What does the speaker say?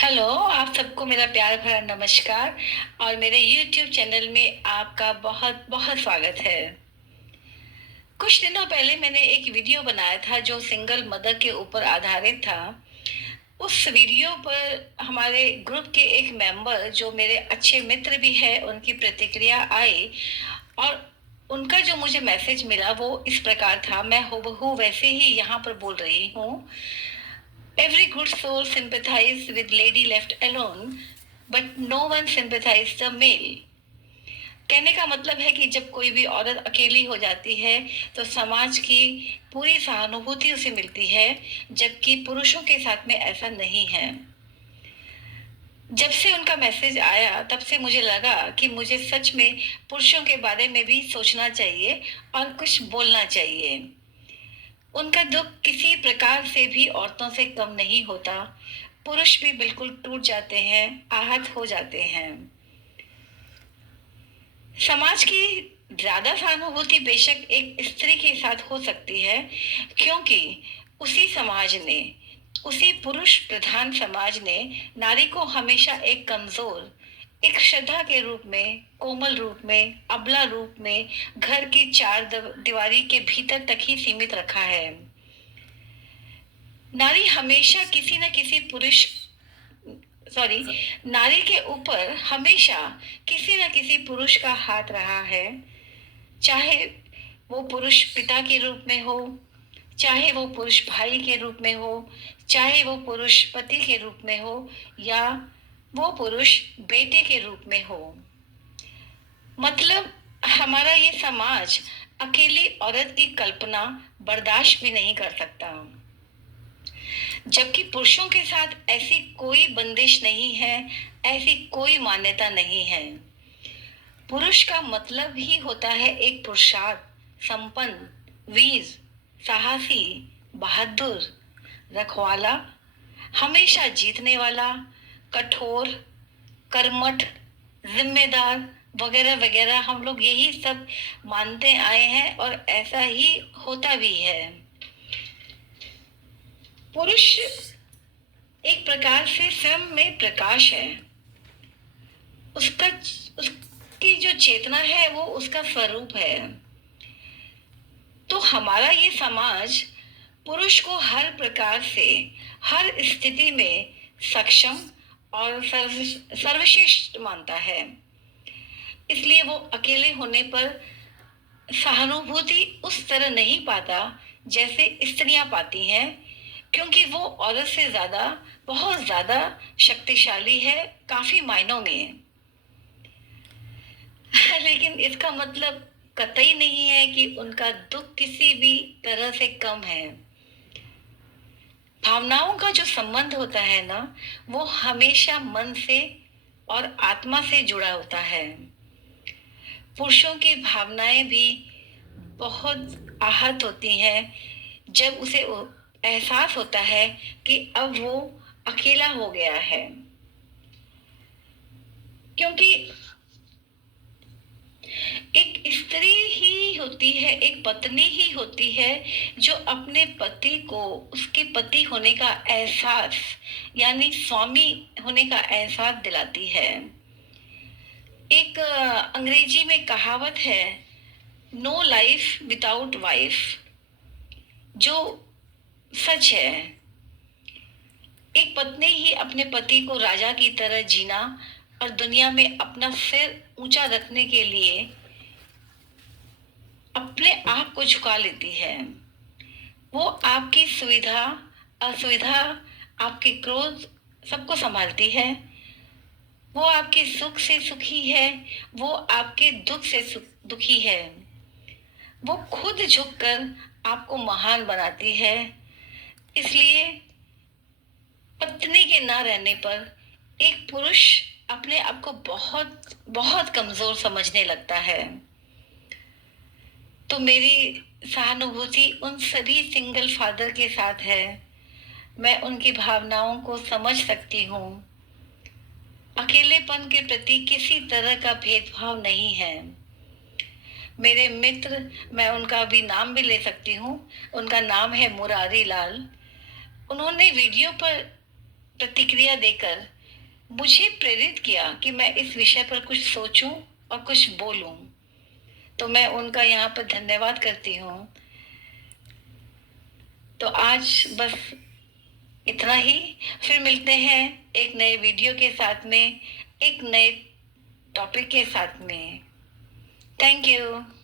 Hello, आप सबको मेरा प्यार भरा नमस्कार और मेरे यूट्यूब चैनल में आपका बहुत बहुत स्वागत है। कुछ दिनों पहले मैंने एक वीडियो बनाया था जो सिंगल मदर के ऊपर आधारित था। उस वीडियो पर हमारे ग्रुप के एक मेंबर जो मेरे अच्छे मित्र भी है, उनकी प्रतिक्रिया आई और उनका जो मुझे मैसेज मिला वो इस प्रकार था। मैं हूबहू वैसे ही यहाँ पर बोल रही हूँ। Every good soul sympathizes with lady left alone, but no one sympathizes the male. कहने का मतलब है कि जब कोई भी औरत अकेली हो जाती है तो समाज की पूरी सहानुभूति उसे मिलती है, जबकि पुरुषों के साथ में ऐसा नहीं है। जब से उनका मैसेज आया तब से मुझे लगा कि मुझे सच में पुरुषों के बारे में भी सोचना चाहिए और कुछ बोलना चाहिए। उनका दुख किसी प्रकार से भी औरतों से कम नहीं होता। पुरुष भी बिल्कुल टूट जाते हैं, आहत हो जाते हैं। समाज की ज्यादा सहानुभूति बेशक एक स्त्री के साथ हो सकती है, क्योंकि उसी समाज ने, उसी पुरुष प्रधान समाज ने नारी को हमेशा एक कमजोर, एक श्रद्धा के रूप में, कोमल रूप में, अबला रूप में घर की चार दीवारी के भीतर तक ही सीमित रखा है। नारी हमेशा किसी न किसी पुरुष सॉरी नारी के ऊपर हमेशा किसी न किसी पुरुष का हाथ रहा है। चाहे वो पुरुष पिता के रूप में हो, चाहे वो पुरुष भाई के रूप में हो, चाहे वो पुरुष पति के रूप में हो, या वो पुरुष बेटे के रूप में हो। मतलब हमारा ये समाज अकेली औरत की कल्पना बर्दाश्त भी नहीं कर सकता, जबकि पुरुषों के साथ ऐसी कोई बंदिश नहीं है, ऐसी कोई मान्यता नहीं है। पुरुष का मतलब ही होता है एक पुरुषार्थ, संपन्न, वीर, साहसी, बहादुर, रखवाला, हमेशा जीतने वाला, कठोर, कर्मठ, जिम्मेदार वगैरह वगैरह। हम लोग यही सब मानते आए हैं और ऐसा ही होता भी है। पुरुष एक प्रकार से स्वयं में प्रकाश है। उसका उसकी जो चेतना है वो उसका स्वरूप है। तो हमारा ये समाज पुरुष को हर प्रकार से, हर स्थिति में सक्षम और सर्वश्रेष्ठ मानता है। इसलिए वो अकेले होने पर सहानुभूति उस तरह नहीं पाता जैसे स्त्रियां पाती हैं, क्योंकि वो औरत से ज्यादा, बहुत ज्यादा शक्तिशाली है काफी मायनों में। लेकिन इसका मतलब कतई नहीं है कि उनका दुख किसी भी तरह से कम है। भावनाओं का जो संबंध होता है ना, वो हमेशा मन से और आत्मा से जुड़ा होता है। पुरुषों की भावनाएं भी बहुत आहत होती हैं जब उसे एहसास होता है कि अब वो अकेला हो गया है, क्योंकि एक स्त्री ही होती है, एक पत्नी ही होती है जो अपने पति को उसके पति होने का एहसास, यानी स्वामी होने का एहसास दिलाती है। एक अंग्रेजी में कहावत है, नो लाइफ विदाउट वाइफ, जो सच है। एक पत्नी ही अपने पति को राजा की तरह जीना और दुनिया में अपना सिर ऊंचा रखने के लिए अपने आप को झुका लेती है। वो आपकी सुविधा, असुविधा, आपके क्रोध सबको संभालती है। वो आपके सुख से सुखी है, वो आपके दुख से दुखी है। वो खुद झुककर आपको महान बनाती है। इसलिए पत्नी के ना रहने पर एक पुरुष अपने आप को बहुत बहुत कमजोर समझने लगता है। तो मेरी सहानुभूति उन सभी सिंगल फादर के साथ है। मैं उनकी भावनाओं को समझ सकती हूँ। अकेलेपन के प्रति किसी तरह का भेदभाव नहीं है। मेरे मित्र, मैं उनका भी नाम भी ले सकती हूँ, उनका नाम है मुरारी लाल। उन्होंने वीडियो पर प्रतिक्रिया देकर मुझे प्रेरित किया कि मैं इस विषय पर कुछ सोचूं और कुछ बोलूं। तो मैं उनका यहाँ पर धन्यवाद करती हूँ। तो आज बस इतना ही। फिर मिलते हैं एक नए वीडियो के साथ में, एक नए टॉपिक के साथ में। Thank you.